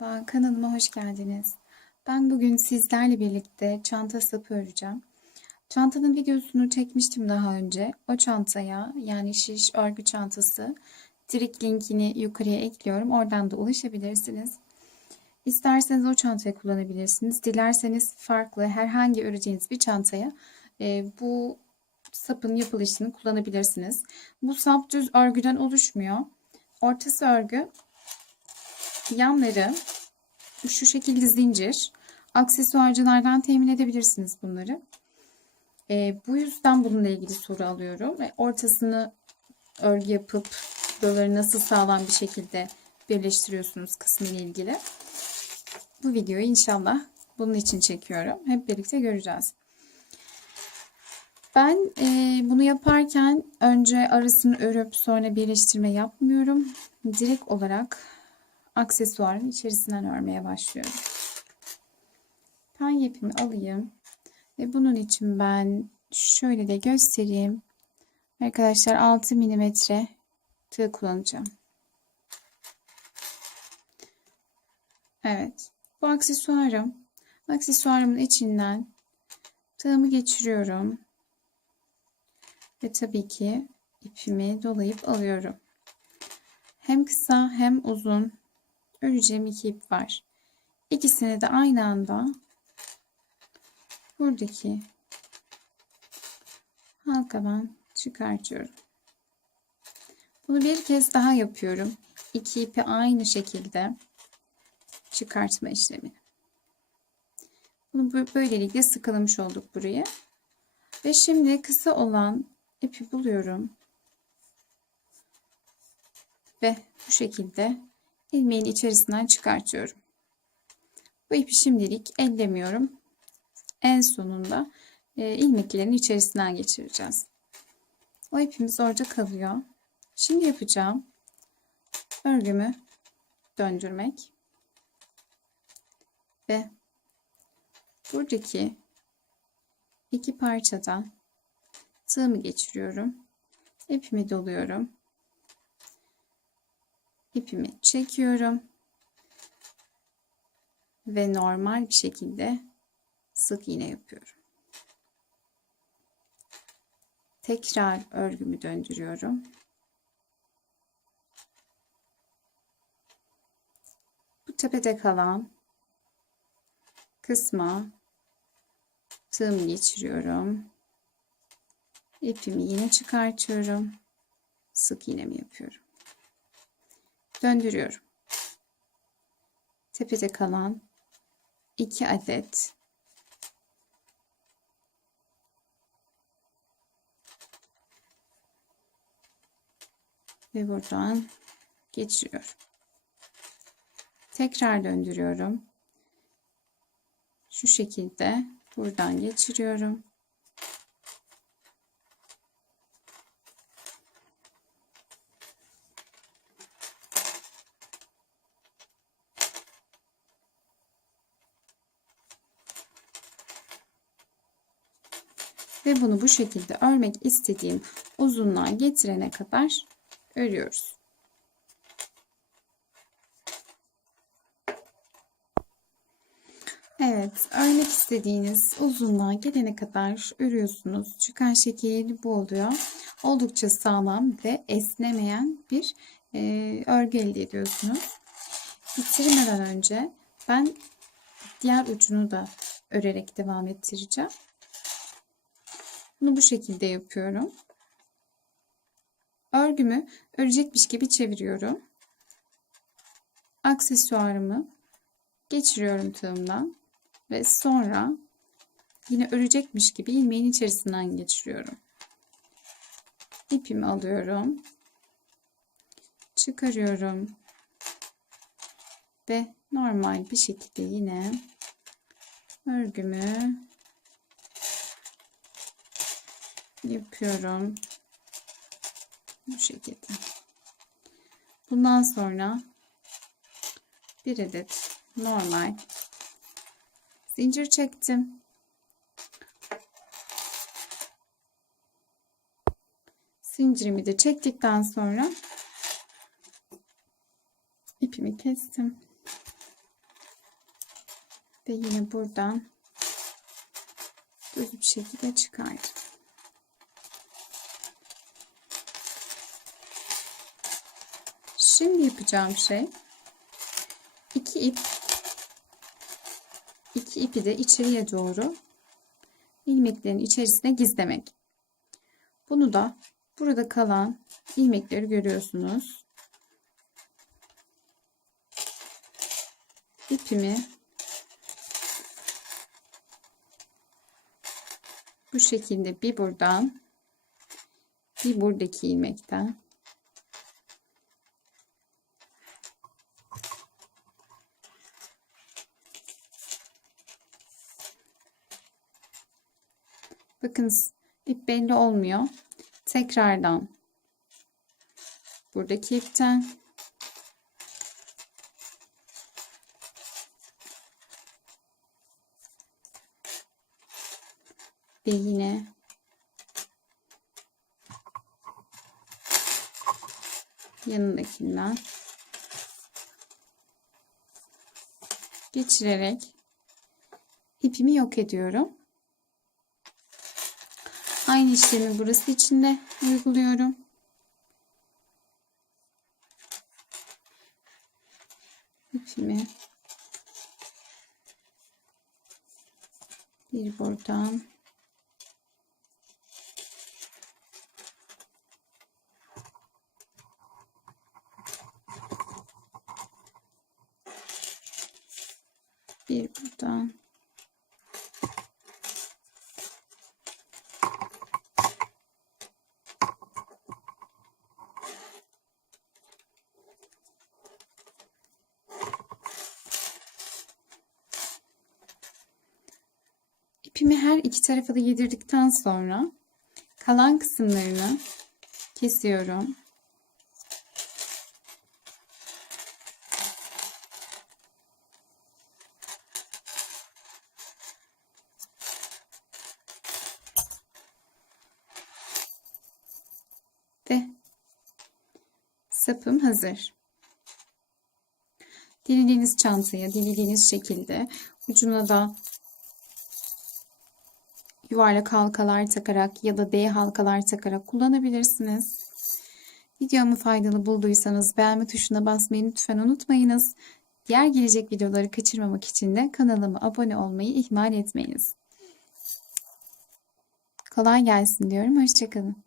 Merhaba, kanalıma hoş geldiniz. Ben bugün sizlerle birlikte çanta sapı öreceğim. Çantanın videosunu çekmiştim daha önce. O çantaya yani şiş örgü çantası direkt linkini yukarıya ekliyorum. Oradan da ulaşabilirsiniz. İsterseniz o çantayı kullanabilirsiniz. Dilerseniz farklı herhangi öreceğiniz bir çantaya e, bu sapın yapılışını kullanabilirsiniz. Bu sap düz örgüden oluşmuyor. Ortası örgü, yanları şu şekilde zincir. Aksesuarcılardan temin edebilirsiniz bunları. E, bu yüzden bununla ilgili soru alıyorum. Ve ortasını örgü yapıp buraları nasıl sağlam bir şekilde birleştiriyorsunuz kısmı ile ilgili. Bu videoyu inşallah bunun için çekiyorum. Hep birlikte göreceğiz. Ben e, bunu yaparken önce arasını örüp sonra birleştirme yapmıyorum. Direkt olarak aksesuarın içerisinden örmeye başlıyorum. Pen ipimi alayım. Ve bunun için ben şöyle de göstereyim. Arkadaşlar 6 mm tığ kullanacağım. Evet. Bu aksesuarım. Aksesuarımın içinden tığımı geçiriyorum. Ve tabii ki ipimi dolayıp alıyorum. Hem kısa hem uzun öreceğim iki ip var. İkisini de aynı anda buradaki halkadan çıkartıyorum. Bunu bir kez daha yapıyorum. İki ipi aynı şekilde çıkartma işlemini. Bunu böylelikle sıkılamış olduk buraya. Ve şimdi kısa olan ipi buluyorum. Ve bu şekilde ilmeğin içerisinden çıkartıyorum. Bu ipi şimdilik ellemiyorum. En sonunda e, ilmeklerin içerisinden geçireceğiz. O ipimiz orada kalıyor. Şimdi yapacağım örgümü döndürmek ve buradaki iki parçadan tığımı geçiriyorum. İpimi doluyorum. İpimi çekiyorum. Ve normal bir şekilde sık iğne yapıyorum. Tekrar örgümü döndürüyorum. Bu tepede kalan kısma tığımı geçiriyorum. İpimi yine çıkartıyorum. Sık iğnemi yapıyorum. Döndürüyorum. Tepede kalan 2 adet ve buradan geçiriyorum. Tekrar döndürüyorum. Şu şekilde buradan geçiriyorum. Ve bunu bu şekilde örmek istediğim uzunluğa getirene kadar örüyoruz. Evet, örmek istediğiniz uzunluğa gelene kadar örüyorsunuz. Çıkan şekil bu oluyor. Oldukça sağlam ve esnemeyen bir e, örgü elde ediyorsunuz. Bitirmeden önce ben diğer ucunu da örerek devam ettireceğim. Bunu bu şekilde yapıyorum. Örgümü örecekmiş gibi çeviriyorum. Aksesuarımı geçiriyorum tığımdan ve sonra yine örecekmiş gibi ilmeğin içerisinden geçiriyorum. İpimi alıyorum. Çıkarıyorum. Ve normal bir şekilde yine örgümü yapıyorum. Bu şekilde. Bundan sonra bir adet normal zincir çektim. Zincirimi de çektikten sonra ipimi kestim. Ve yine buradan düz bir şekilde çıkardım. Şimdi yapacağım şey iki ip iki ipi de içeriye doğru ilmeklerin içerisine gizlemek. Bunu da burada kalan ilmekleri görüyorsunuz. İpimi bu şekilde bir buradan bir buradaki ilmekten Bakın ip belli olmuyor. Tekrardan buradaki ipten ve yine yanındakinden geçirerek ipimi yok ediyorum. Aynı işlemi burası için de uyguluyorum. İpimi bir buradan bir buradan İpimi her iki tarafa da yedirdikten sonra kalan kısımlarını kesiyorum. Ve sapım hazır. Dilediğiniz çantaya, dilediğiniz şekilde ucuna da yuvarlak halkalar takarak ya da D halkalar takarak kullanabilirsiniz. Videomu faydalı bulduysanız beğenme tuşuna basmayı lütfen unutmayınız. Diğer gelecek videoları kaçırmamak için de kanalıma abone olmayı ihmal etmeyiniz. Kolay gelsin diyorum. Hoşçakalın.